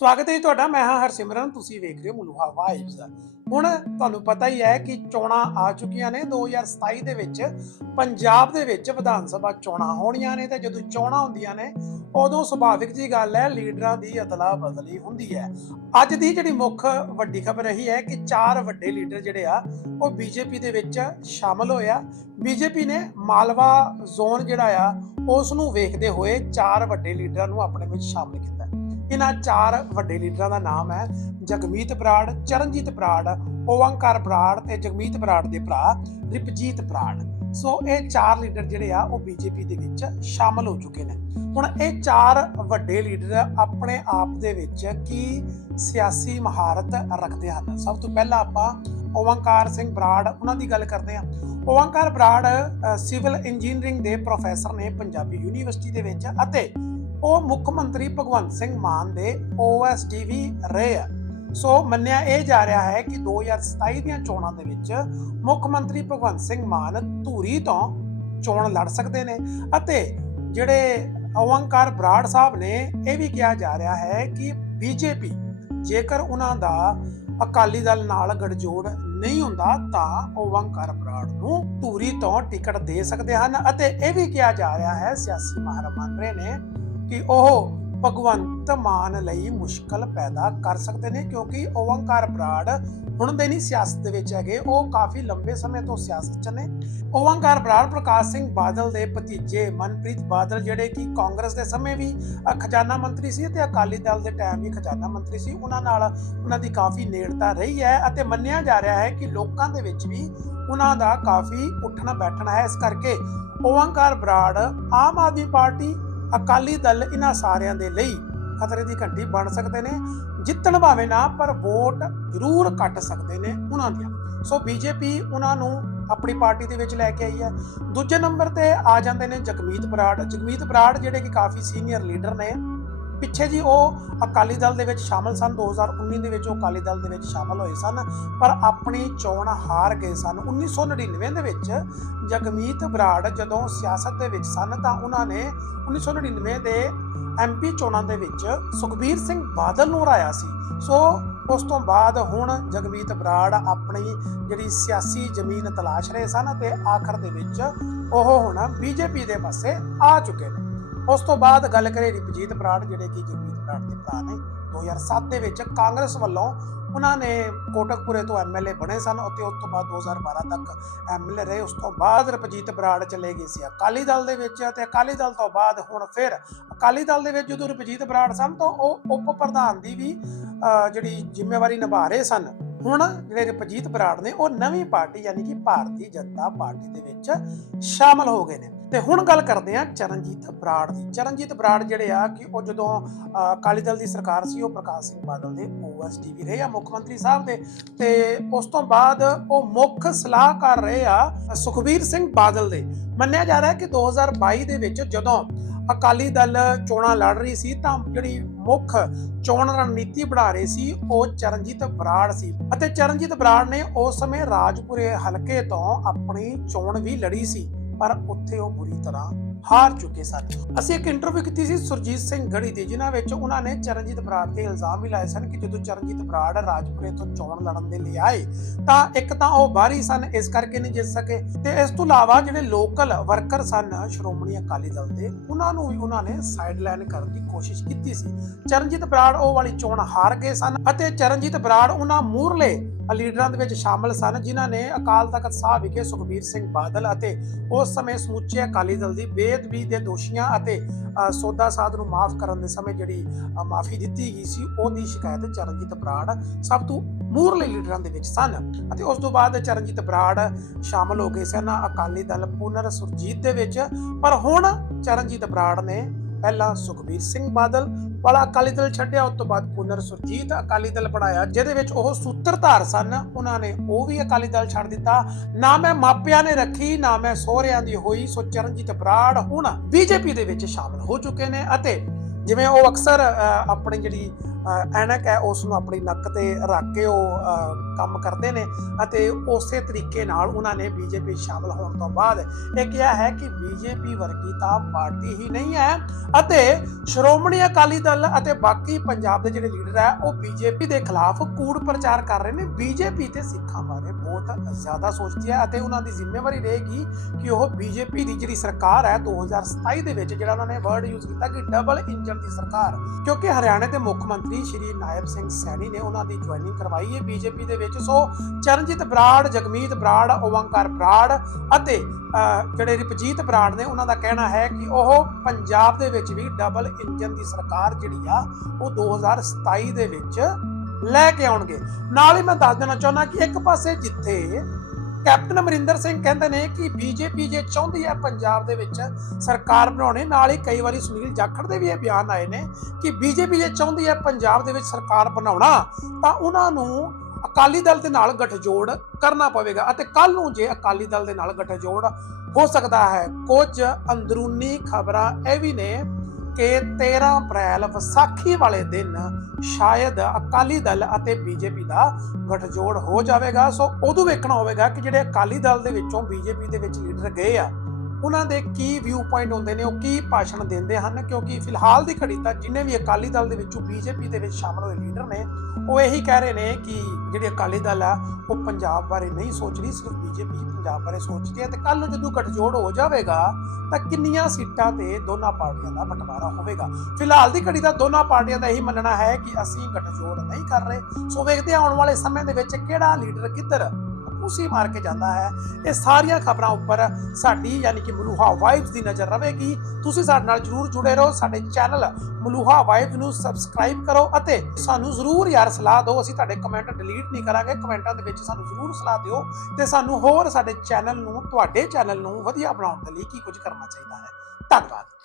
ਸਵਾਗਤ ਹੈ ਜੀ ਤੁਹਾਡਾ, ਮੈਂ ਹਾਂ ਹਰਸਿਮਰਨ, ਤੁਸੀਂ ਵੇਖ ਰਹੇ ਹੋ ਮਲੂਹਾ ਵਾਈਬਸ ਹੁਣ ਤੁਹਾਨੂੰ ਪਤਾ ਹੀ ਹੈ ਕਿ ਚੋਣਾਂ ਆ ਚੁੱਕੀਆਂ ਨੇ 2027 ਦੇ ਵਿੱਚ ਪੰਜਾਬ ਦੇ ਵਿੱਚ ਵਿਧਾਨ ਸਭਾ ਚੋਣਾਂ ਹੋਣੀਆਂ ਨੇ ਤੇ ਜਦੋਂ ਚੋਣਾਂ ਹੁੰਦੀਆਂ ਨੇ, ਉਦੋਂ ਸੁਭਾਵਿਕ ਜੀ ਗੱਲ ਹੈ, ਲੀਡਰਾਂ ਦੀ ਅਦਲਾ ਬਦਲੀ ਹੁੰਦੀ ਹੈ। ਅੱਜ ਦੀ ਜਿਹੜੀ ਮੁੱਖ ਵੱਡੀ ਖਬਰ ਰਹੀ ਹੈ ਕਿ ਚਾਰ ਵੱਡੇ ਲੀਡਰ ਜਿਹੜੇ ਆ, ਉਹ ਬੀਜੇਪੀ ਦੇ ਵਿੱਚ ਸ਼ਾਮਲ ਹੋਇਆ ਬੀਜੇਪੀ ਨੇ ਮਾਲਵਾ ਜ਼ੋਨ ਜਿਹੜਾ ਆ, ਉਸ ਨੂੰ ਵੇਖਦੇ ਹੋਏ ਚਾਰ ਵੱਡੇ ਲੀਡਰਾਂ ਨੂੰ ਆਪਣੇ ਵਿੱਚ ਸ਼ਾਮਲ ਕੀਤਾ। ਇਹਨਾਂ ਚਾਰ ਵੱਡੇ ਲੀਡਰਾਂ ਦਾ ਨਾਮ ਹੈ ਜਗਮੀਤ ਬਰਾੜ ਚਰਨਜੀਤ ਬਰਾੜ ਓਵੰਕਾਰ ਬਰਾੜ ਤੇ ਜਗਮੀਤ ਬਰਾੜ ਦੇ ਭਰਾ ਰਿਪਜੀਤ ਬਰਾੜ ਸੋ ਇਹ ਚਾਰ ਲੀਡਰ ਜਿਹੜੇ ਆ, ਉਹ ਬੀਜੇਪੀ ਦੇ ਵਿੱਚ ਸ਼ਾਮਲ ਹੋ ਚੁੱਕੇ ਨੇ। ਹੁਣ ਇਹ ਚਾਰ ਵੱਡੇ ਲੀਡਰ ਆਪਣੇ ਆਪ ਦੇ ਵਿੱਚ ਕੀ ਸਿਆਸੀ ਮਹਾਰਤ ਰੱਖਦੇ ਹਨ? ਸਭ ਤੋਂ ਪਹਿਲਾਂ ਆਪਾਂ ਓਵੰਕਾਰ ਸਿੰਘ ਬਰਾੜ ਉਹਨਾਂ ਦੀ ਗੱਲ ਕਰਦੇ ਹਾਂ। ਓਵੰਕਾਰ ਬਰਾੜ ਸਿਵਲ ਇੰਜੀਨੀਅਰਿੰਗ ਦੇ ਪ੍ਰੋਫੈਸਰ ਨੇ ਪੰਜਾਬੀ ਯੂਨੀਵਰਸਿਟੀ ਦੇ ਵਿੱਚ ਅਤੇ ਉਹ ਮੁੱਖ ਮੰਤਰੀ ਭਗਵੰਤ ਸਿੰਘ ਮਾਨ ਦੇ OSD ਵੀ ਰਹੇ ਆ। ਸੋ ਮੰਨਿਆ ਇਹ ਜਾ ਰਿਹਾ ਹੈ ਕਿ 2027 ਦੀਆਂ ਚੋਣਾਂ ਦੇ ਵਿੱਚ ਮੁੱਖ ਮੰਤਰੀ ਭਗਵੰਤ ਸਿੰਘ ਮਾਨ ਧੂਰੀ ਤੋਂ ਚੋਣ ਲੜ ਸਕਦੇ ਨੇ ਅਤੇ ਜਿਹੜੇ ਓਵੰਕਾਰ ਬਰਾੜ ਸਾਹਿਬ ਨੇ ਇਹ ਵੀ ਕਿਹਾ ਜਾ ਰਿਹਾ ਹੈ ਕਿ ਬੀਜੇਪੀ ਜੇਕਰ ਉਹਨਾਂ ਦਾ ਅਕਾਲੀ ਦਲ ਨਾਲ ਗੜਜੋੜ ਨਹੀਂ ਹੁੰਦਾ ਤਾਂ ਓਵੰਕਾਰ ਬਰਾੜ ਨੂੰ ਧੂਰੀ ਤੋਂ ਟਿਕਟ ਦੇ ਸਕਦੇ ਹਨ ਅਤੇ ਇਹ ਵੀ ਕਿਹਾ ਜਾ ਰਿਹਾ ਹੈ ਸਿਆਸੀ ਮਾਹਰ ਮੰਨ ਰਹੇ ਨੇ ਕਿ ਉਹ ਭਗਵੰਤ ਮਾਨ ਲਈ ਮੁਸ਼ਕਲ ਪੈਦਾ ਕਰ ਸਕਦੇ ਨੇ, ਕਿਉਂਕਿ ਓਵੰਕਾਰ ਬਰਾੜ ਹੁਣ ਦੇ ਨਹੀਂ ਸਿਆਸਤ ਦੇ ਵਿੱਚ ਹੈਗੇ, ਉਹ ਕਾਫੀ ਲੰਬੇ ਸਮੇਂ ਤੋਂ ਸਿਆਸਤ 'ਚ ਨੇ। ਓਵੰਕਾਰ ਬਰਾੜ, ਪ੍ਰਕਾਸ਼ ਸਿੰਘ ਬਾਦਲ ਦੇ ਭਤੀਜੇ ਮਨਪ੍ਰੀਤ ਬਾਦਲ, ਜਿਹੜੇ ਕਿ ਕਾਂਗਰਸ ਦੇ ਸਮੇਂ ਵੀ ਖਜ਼ਾਨਾ ਮੰਤਰੀ ਸੀ ਤੇ ਅਕਾਲੀ ਦਲ ਦੇ ਟਾਈਮ ਵੀ ਖਜ਼ਾਨਾ ਮੰਤਰੀ ਸੀ, ਉਹਨਾਂ ਨਾਲ ਉਹਨਾਂ ਦੀ ਕਾਫੀ ਨੇੜਤਾ ਰਹੀ ਹੈ ਅਤੇ ਮੰਨਿਆ ਜਾ ਰਿਹਾ ਹੈ ਕਿ ਲੋਕਾਂ ਦੇ ਵਿੱਚ ਵੀ ਉਹਨਾਂ ਦਾ ਕਾਫੀ ਉੱਠਣਾ ਬੈਠਣਾ ਹੈ। ਇਸ ਕਰਕੇ ਓਵੰਕਾਰ ਬਰਾੜ ਆਮ ਆਦਮੀ ਪਾਰਟੀ ਅਕਾਲੀ ਦਲ ਇਹਨਾਂ ਸਾਰਿਆਂ ਦੇ ਲਈ ਖਤਰੇ ਦੀ ਘੰਟੀ ਬਣ ਸਕਦੇ ਨੇ, ਜਿੱਤਣ ਭਾਵੇਂ ਨਾ, ਪਰ ਵੋਟ ਜ਼ਰੂਰ ਕੱਟ ਸਕਦੇ ਨੇ ਉਹਨਾਂ ਦੀਆਂ। ਸੋ ਬੀਜੇਪੀ ਉਹਨਾਂ ਨੂੰ ਆਪਣੀ ਪਾਰਟੀ ਦੇ ਵਿੱਚ ਲੈ ਕੇ ਆਈ ਹੈ। ਦੂਜੇ ਨੰਬਰ ਤੇ ਆ ਜਾਂਦੇ ਨੇ ਜਗਮੀਤ ਬਰਾੜ। ਜਗਮੀਤ ਬਰਾੜ ਜਿਹੜੇ ਕਿ ਕਾਫੀ ਸੀਨੀਅਰ ਲੀਡਰ ਨੇ ਪਿੱਛੇ ਜੀ ਉਹ ਅਕਾਲੀ ਦਲ ਦੇ ਵਿੱਚ ਸ਼ਾਮਲ ਸਨ 2019 ਦੇ ਵਿੱਚ ਉਹ ਅਕਾਲੀ ਦਲ ਦੇ ਵਿੱਚ ਸ਼ਾਮਲ ਹੋਏ ਸਨ, ਪਰ ਆਪਣੀ ਚੋਣ ਹਾਰ ਗਏ ਸਨ। 1999 ਦੇ ਵਿੱਚ ਜਗਮੀਤ ਬਰਾੜ ਜਦੋਂ ਸਿਆਸਤ ਦੇ ਵਿੱਚ ਸਨ ਤਾਂ ਉਹਨਾਂ ਨੇ 1999 ਦੇ ਐਮਪੀ ਚੋਣਾਂ ਦੇ ਵਿੱਚ ਸੁਖਬੀਰ ਸਿੰਘ ਬਾਦਲ ਨੂੰ ਹਰਾਇਆ ਸੀ। ਸੋ ਉਸ ਤੋਂ ਬਾਅਦ ਹੁਣ ਜਗਮੀਤ ਬਰਾੜ ਆਪਣੀ ਜਿਹੜੀ ਸਿਆਸੀ ਜ਼ਮੀਨ ਤਲਾਸ਼ ਰਹੇ ਸਨ ਤੇ ਆਖਰ ਦੇ ਵਿੱਚ ਉਹ ਹੁਣ ਬੀਜੇਪੀ ਦੇ ਪਾਸੇ ਆ ਚੁੱਕੇ ਨੇ। ਉਸ ਤੋਂ ਬਾਅਦ ਗੱਲ ਕਰੇ ਰਿਪਜੀਤ ਬਰਾੜ ਜਿਹੜੇ ਕਿ ਜਗਮੀਤ ਬਰਾੜ ਦੇ ਭਰਾ ਨੇ 2007 ਦੇ ਵਿੱਚ ਕਾਂਗਰਸ ਵੱਲੋਂ ਉਹਨਾਂ ਨੇ ਕੋਟਕਪੁਰੇ ਤੋਂ ਐਮਐਲਏ ਬਣੇ ਸਨ ਅਤੇ ਉਸ ਤੋਂ ਬਾਅਦ 2012 ਤੱਕ ਐਮਐਲਏ ਰਹੇ। ਉਸ ਤੋਂ ਬਾਅਦ ਰਪਜੀਤ ਬਰਾੜ ਚਲੇ ਗਏ ਸੀ ਅਕਾਲੀ ਦਲ ਦੇ ਵਿੱਚ ਤੇ ਅਕਾਲੀ ਦਲ ਤੋਂ ਬਾਅਦ ਹੁਣ ਫਿਰ ਅਕਾਲੀ ਦਲ ਦੇ ਵਿੱਚ ਜਦੋਂ ਰਪਜੀਤ ਬਰਾੜ ਸਨ ਤਾਂ ਉਹ ਉਪ ਪ੍ਰਧਾਨ ਦੀ ਵੀ ਜਿਹੜੀ ਜ਼ਿੰਮੇਵਾਰੀ ਨਿਭਾ ਰਹੇ ਸਨ। ਹੁਣ ਜਿਹੜੇ ਰਪਜੀਤ ਬਰਾੜ ਨੇ ਉਹ ਨਵੀਂ ਪਾਰਟੀ ਯਾਨੀ ਕਿ ਭਾਰਤੀ ਜਨਤਾ ਪਾਰਟੀ ਦੇ ਵਿੱਚ ਸ਼ਾਮਲ ਹੋ ਗਏ ਨੇ। ਤੇ ਹੁਣ ਗੱਲ ਕਰਦੇ ਆ ਚਰਨਜੀਤ ਬਰਾੜ ਦੀ। ਚਰਨਜੀਤ ਬਰਾੜ ਜਿਹੜੇ ਆ ਕਿ ਉਹ ਜਦੋਂ ਅਕਾਲੀ ਦਲ ਦੀ ਸਰਕਾਰ ਸੀ, ਉਹ ਪ੍ਰਕਾਸ਼ ਸਿੰਘ ਬਾਦਲ ਦੇ ਓਐਸਡੀ ਵੀ ਰਹੇ ਆ, ਮੁੱਖ ਮੰਤਰੀ ਸਾਹਿਬ ਦੇ। ਤੇ ਉਸ ਤੋਂ ਬਾਅਦ ਉਹ ਮੁੱਖ ਸਲਾਹਕਾਰ ਰਹੇ ਆ ਸੁਖਬੀਰ ਸਿੰਘ ਬਾਦਲ ਦੇ। ਮੰਨਿਆ ਜਾ ਰਿਹਾ ਕਿ 2022 ਦੇ ਵਿੱਚ ਜਦੋਂ ਅਕਾਲੀ ਦਲ ਚੋਣਾਂ ਲੜ ਰਹੀ ਸੀ, ਤਾਂ ਜਿਹੜੀ ਮੁੱਖ ਚੋਣ ਰਣਨੀਤੀ ਬਣਾ ਰਹੇ ਸੀ, ਉਹ ਚਰਨਜੀਤ ਬਰਾੜ ਸੀ। ਅਤੇ ਚਰਨਜੀਤ ਬਰਾੜ ਨੇ ਉਸ ਸਮੇਂ ਰਾਜਪੁਰੇ ਹਲਕੇ ਤੋਂ ਆਪਣੀ ਚੋਣ ਵੀ ਲੜੀ ਸੀ। ਪਰ ਉੱਥੇ ਉਹ ਬੁਰੀ ਤਰ੍ਹਾਂ ਹਾਰ ਚੁੱਕੇ ਸਨ। ਅਸੀਂ ਇੱਕ ਇੰਟਰਵਿਊ ਕੀਤੀ ਸੀ ਸੁਰਜੀਤ ਸਿੰਘ ਗੜੀ ਦੀ, ਜਿਨ੍ਹਾਂ ਵਿੱਚ ਉਹਨਾਂ ਨੇ ਚਰਨਜੀਤ ਬਰਾੜ ਤੇ ਇਲਜ਼ਾਮ ਵੀ ਲਾਏ ਸਨ ਕਿ ਜਦੋਂ ਚਰਨਜੀਤ ਬਰਾੜ ਰਾਜਪੁਰੇ ਤੋਂ ਚੋਣ ਲੜਨ ਦੇ ਲਈ ਆਏ, ਤਾਂ ਇੱਕ ਤਾਂ ਉਹ ਬਾਹਰੀ ਸਨ, ਇਸ ਕਰਕੇ ਨਹੀਂ ਜਿੱਤ ਸਕੇ। ਤੇ ਇਸ ਤੋਂ ਇਲਾਵਾ ਜਿਹੜੇ ਲੋਕਲ ਵਰਕਰ ਸਨ, ਸ਼੍ਰੋਮਣੀ ਅਕਾਲੀ ਦਲ ਦੇ, ਉਹਨਾਂ ਨੂੰ ਵੀ ਉਹਨਾਂ ਨੇ ਸਾਈਡਲਾਈਨ ਕਰਨ ਦੀ ਕੋਸ਼ਿਸ਼ ਕੀਤੀ ਸੀ। ਚਰਨਜੀਤ ਬਰਾੜ ਉਹ ਵਾਲੀ ਚੋਣ ਹਾਰ ਗਏ ਸਨ ਅਤੇ ਚਰਨਜੀਤ ਬਰਾੜ ਉਹਨਾਂ ਮੂਰਲੇ ਲੀਡਰਾਂ ਦੇ ਵਿੱਚ ਸ਼ਾਮਲ ਸਨ, ਜਿਨ੍ਹਾਂ ਨੇ ਅਕਾਲ ਤਖਤ ਸਾਹਿਬ ਵਿਖੇ ਸੁਖਬੀਰ ਸਿੰਘ ਬਾਦਲ ਅਤੇ ਉਸ ਸਮੇਂ ਸਮੁੱਚੇ ਅਕਾਲੀ ਦਲ ਦੀ ਬੇਅਦਬੀ ਦੇ ਦੋਸ਼ੀਆਂ ਅਤੇ ਸੋਦਾ ਸਾਧ ਨੂੰ ਮਾਫ ਕਰਨ ਦੇ ਸਮੇਂ ਜਿਹੜੀ ਮਾਫੀ ਦਿੱਤੀ ਗਈ ਸੀ, ਉਹਦੀ ਸ਼ਿਕਾਇਤ ਚਰਨਜੀਤ ਬਰਾੜ ਸਭ ਤੋਂ ਮੂਰਲੇ ਲੀਡਰਾਂ ਦੇ ਵਿੱਚ ਸਨ ਅਤੇ ਉਸ ਤੋਂ ਬਾਅਦ ਚਰਨਜੀਤ ਬਰਾੜ ਸ਼ਾਮਲ ਹੋ ਗਏ ਸਨ ਅਕਾਲੀ ਦਲ ਪੁਨਰ ਸੁਰਜੀਤ ਦੇ ਵਿੱਚ। ਪਰ ਹੁਣ ਚਰਨਜੀਤ ਬਰਾੜ ਨੇ ਪਹਿਲਾਂ ਸੁਖਬੀਰ ਸਿੰਘ ਬਾਦਲ ਵਾਲਾ ਅਕਾਲੀ ਦਲ ਛੱਡਿਆ ਉਸ ਤੋਂ ਬਾਅਦ ਪੁਨਰ ਸੁਰਜੀਤ ਅਕਾਲੀ ਦਲ ਬਣਾਇਆ ਜਿਹਦੇ ਵਿੱਚ ਉਹ ਸੂਤਰਧਾਰ ਸਨ ਉਹਨਾਂ ਨੇ ਉਹ ਵੀ ਅਕਾਲੀ ਦਲ ਛੱਡ ਦਿੱਤਾ। ਨਾ ਮੈਂ ਮਾਪਿਆਂ ਨੇ ਰੱਖੀ ਨਾ ਮੈਂ ਸੋਹਰਿਆਂ ਦੀ ਹੋਈ ਸੋ ਚਰਨਜੀਤ ਬਰਾੜ ਹੁਣ ਬੀਜੇਪੀ ਦੇ ਵਿੱਚ ਸ਼ਾਮਲ ਹੋ ਚੁੱਕੇ ਨੇ ਅਤੇ ਜਿਵੇਂ ਉਹ ਅਕਸਰ ਅ, ਆਪਣੀ ਜਿਹੜੀ ਐਨਕ ਹੈ ਉਸ ਨੂੰ ਆਪਣੀ ਨੱਕ ਤੇ ਰੱਖ ਕੇ ਉਹ ਕੰਮ ਕਰਦੇ ਨੇ ਅਤੇ ਉਸੇ ਤਰੀਕੇ ਨਾਲ ਉਹਨਾਂ ਨੇ ਬੀਜੇਪੀ ਸ਼ਾਮਲ ਹੋਣ ਤੋਂ ਬਾਅਦ ਇਹ ਕਿਹਾ ਹੈ ਕਿ ਬੀਜੇਪੀ ਵਰਗੀ ਤਾਂ ਪਾਰਟੀ ਹੀ ਨਹੀਂ ਹੈ ਅਤੇ ਸ਼੍ਰੋਮਣੀ ਅਕਾਲੀ ਦਲ ਅਤੇ ਬਾਕੀ ਪੰਜਾਬ ਦੇ ਜਿਹੜੇ ਲੀਡਰ ਹੈ, ਉਹ ਬੀਜੇਪੀ ਦੇ ਖਿਲਾਫ ਕੂੜ ਪ੍ਰਚਾਰ ਕਰ ਰਹੇ ਨੇ। ਬੀਜੇਪੀ ਤੇ ਸਿੱਖਾਂ ਬਾਰੇ ਬਹੁਤ ਜ਼ਿਆਦਾ ਸੋਚਦੀ ਹੈ ਅਤੇ ਉਹਨਾਂ ਦੀ ਜ਼ਿੰਮੇਵਾਰੀ ਰਹੇਗੀ ਕਿ ਉਹ ਬੀਜੇਪੀ ਦੀ ਜਿਹੜੀ ਸਰਕਾਰ ਹੈ 2027 ਦੇ ਵਿੱਚ, ਜਿਹੜਾ ਉਹਨਾਂ ਨੇ ਵਰਡ ਯੂਜ਼ ਕੀਤਾ ਕਿ ਡਬਲ ਇੰਜਨ ਦੀ ਸਰਕਾਰ, ਕਿਉਂਕਿ ਹਰਿਆਣਾ ਦੇ ਮੁੱਖ ਮੰਤਰੀ ਸ਼੍ਰੀ ਨਾਇਬ ਸਿੰਘ ਸੈਣੀ ਨੇ ਉਹਨਾਂ ਦੀ ਜੁਆਇਨਿੰਗ ਕਰਵਾਈ ਹੈ ਬੀਜੇਪੀ ਦੇ ਵਿੱਚ। ਸੋ ਚਰਨਜੀਤ ਬਰਾੜ, ਜਗਮੀਤ ਬਰਾੜ, ਓਵੰਕਾਰ ਬਰਾੜ ਅਤੇ ਜਿਹੜੇ ਰਿਪਜੀਤ ਬਰਾੜ ਨੇ ਉਹਨਾਂ ਦਾ ਕਹਿਣਾ ਹੈ ਕਿ ਉਹ ਪੰਜਾਬ ਦੇ ਵਿੱਚ ਵੀ ਡਬਲ ਇੰਜਨ ਦੀ ਸਰਕਾਰ ਜਿਹੜੀ ਆ, ਉਹ 2027 ਦੇ ਵਿੱਚ ਲੈ ਕੇ ਆਉਣਗੇ। ਨਾਲ ਹੀ ਮੈਂ ਦੱਸ ਦੇਣਾ ਚਾਹੁੰਦਾ ਕਿ ਇੱਕ ਪਾਸੇ ਜਿੱਥੇ ਕੈਪਟਨ ਅਮਰਿੰਦਰ ਸਿੰਘ ਕਹਿੰਦੇ ਨੇ ਕਿ ਬੀਜੇਪੀ ਜੇ ਚਾਹੁੰਦੀ ਹੈ ਪੰਜਾਬ ਦੇ ਵਿੱਚ ਸਰਕਾਰ ਬਣਾਉਣੀ, ਨਾਲ ਹੀ ਕਈ ਵਾਰੀ ਸੁਨੀਲ ਜਾਖੜ ਦੇ ਵੀ ਇਹ ਬਿਆਨ ਆਏ ਨੇ ਕਿ ਬੀਜੇਪੀ ਜੇ ਚਾਹੁੰਦੀ ਹੈ ਪੰਜਾਬ ਦੇ ਵਿੱਚ ਸਰਕਾਰ ਬਣਾਉਣਾ, ਤਾਂ ਉਹਨਾਂ ਨੂੰ ਅਕਾਲੀ ਦਲ ਦੇ ਨਾਲ ਗਠਜੋੜ ਕਰਨਾ ਪਵੇਗਾ ਅਤੇ ਕੱਲ ਨੂੰ ਜੇ ਅਕਾਲੀ ਦਲ ਦੇ ਨਾਲ ਗਠਜੋੜ ਹੋ ਸਕਦਾ ਹੈ। ਕੁਝ ਅੰਦਰੂਨੀ ਖਬਰਾਂ ਇਹ ਵੀ ਨੇ ਕਿ 13 ਅਪ੍ਰੈਲ ਵਿਸਾਖੀ ਵਾਲੇ ਦਿਨ ਸ਼ਾਇਦ ਅਕਾਲੀ ਦਲ ਅਤੇ ਬੀਜੇਪੀ ਦਾ ਗਠਜੋੜ ਹੋ ਜਾਵੇਗਾ। ਸੋ ਉਦੋਂ ਵੇਖਣਾ ਹੋਵੇਗਾ ਕਿ ਜਿਹੜੇ ਅਕਾਲੀ ਦਲ ਦੇ ਵਿੱਚੋਂ ਬੀਜੇਪੀ ਦੇ ਵਿੱਚ ਲੀਡਰ ਗਏ ਆ ਉਹਨਾਂ ਦੇ ਕੀ ਵਿਊ ਪੁਆਇੰਟ ਹੁੰਦੇ ਨੇ, ਉਹ ਕੀ ਭਾਸ਼ਣ ਦਿੰਦੇ ਹਨ? ਕਿਉਂਕਿ ਫਿਲਹਾਲ ਦੀ ਘੜੀ ਤਾਂ ਜਿੰਨੇ ਵੀ ਅਕਾਲੀ ਦਲ ਦੇ ਵਿੱਚੋਂ ਬੀਜੇਪੀ ਦੇ ਵਿੱਚ ਸ਼ਾਮਲ ਹੋਏ ਲੀਡਰ ਨੇ, ਉਹ ਇਹੀ ਕਹਿ ਰਹੇ ਨੇ ਕਿ ਜਿਹੜੇ ਅਕਾਲੀ ਦਲ ਆ, ਉਹ ਪੰਜਾਬ ਬਾਰੇ ਨਹੀਂ ਸੋਚ ਰਹੀ, ਸਿਰਫ ਬੀਜੇਪੀ ਪੰਜਾਬ ਬਾਰੇ ਸੋਚਦੀ ਹੈ ਤੇ ਕੱਲ ਨੂੰ ਜਦੋਂ ਗਠਜੋੜ ਹੋ ਜਾਵੇਗਾ, ਤਾਂ ਕਿੰਨੀਆਂ ਸੀਟਾਂ ਤੇ ਦੋਨਾਂ ਪਾਰਟੀਆਂ ਦਾ ਬਟਵਾਰਾ ਹੋਵੇਗਾ? ਫਿਲਹਾਲ ਦੀ ਘੜੀ ਦਾ ਦੋਨਾਂ ਪਾਰਟੀਆਂ ਦਾ ਇਹੀ ਮੰਨਣਾ ਹੈ ਕਿ ਅਸੀਂ ਗਠਜੋੜ ਨਹੀਂ ਕਰ ਰਹੇ। ਸੋ ਵੇਖਦੇ ਹਾਂ ਆਉਣ ਵਾਲੇ ਸਮੇਂ ਦੇ ਵਿੱਚ ਕਿਹੜਾ ਲੀਡਰ ਕਿੱਧਰ ਉਸੇ ਮਾਰ ਕੇ ਜਾਂਦਾ ਹੈ। ਇਹ ਸਾਰੀਆਂ ਖਬਰਾਂ ਉੱਪਰ ਸਾਡੀ ਯਾਨੀ ਕਿ ਮਲੂਹਾ ਵਾਈਬਸ ਦੀ ਨਜ਼ਰ ਰਹੇਗੀ ਤੁਸੀਂ ਸਾਡੇ ਨਾਲ ਜਰੂਰ ਜੁੜੇ ਰਹੋ। ਸਾਡੇ ਚੈਨਲ ਮਲੂਹਾ ਵਾਈਬਸ ਨੂੰ ਸਬਸਕ੍ਰਾਈਬ ਕਰੋ ਅਤੇ ਸਾਨੂੰ ਜ਼ਰੂਰ ਯਾਰ ਸਲਾਹ ਦਿਓ। ਅਸੀਂ ਤੁਹਾਡੇ ਕਮੈਂਟ ਡਿਲੀਟ ਨਹੀਂ ਕਰਾਂਗੇ। ਕਮੈਂਟਾਂ ਦੇ ਵਿੱਚ ਸਾਨੂੰ ਜ਼ਰੂਰ ਸਲਾਹ ਦਿਓ ਤੇ ਸਾਨੂੰ ਹੋਰ ਸਾਡੇ ਚੈਨਲ ਨੂੰ, ਤੁਹਾਡੇ ਚੈਨਲ ਨੂੰ ਵਧੀਆ ਬਣਾਉਣ ਦੇ ਲਈ ਕੀ ਕੁਝ ਕਰਨਾ ਚਾਹੀਦਾ ਹੈ। ਧੰਨਵਾਦ।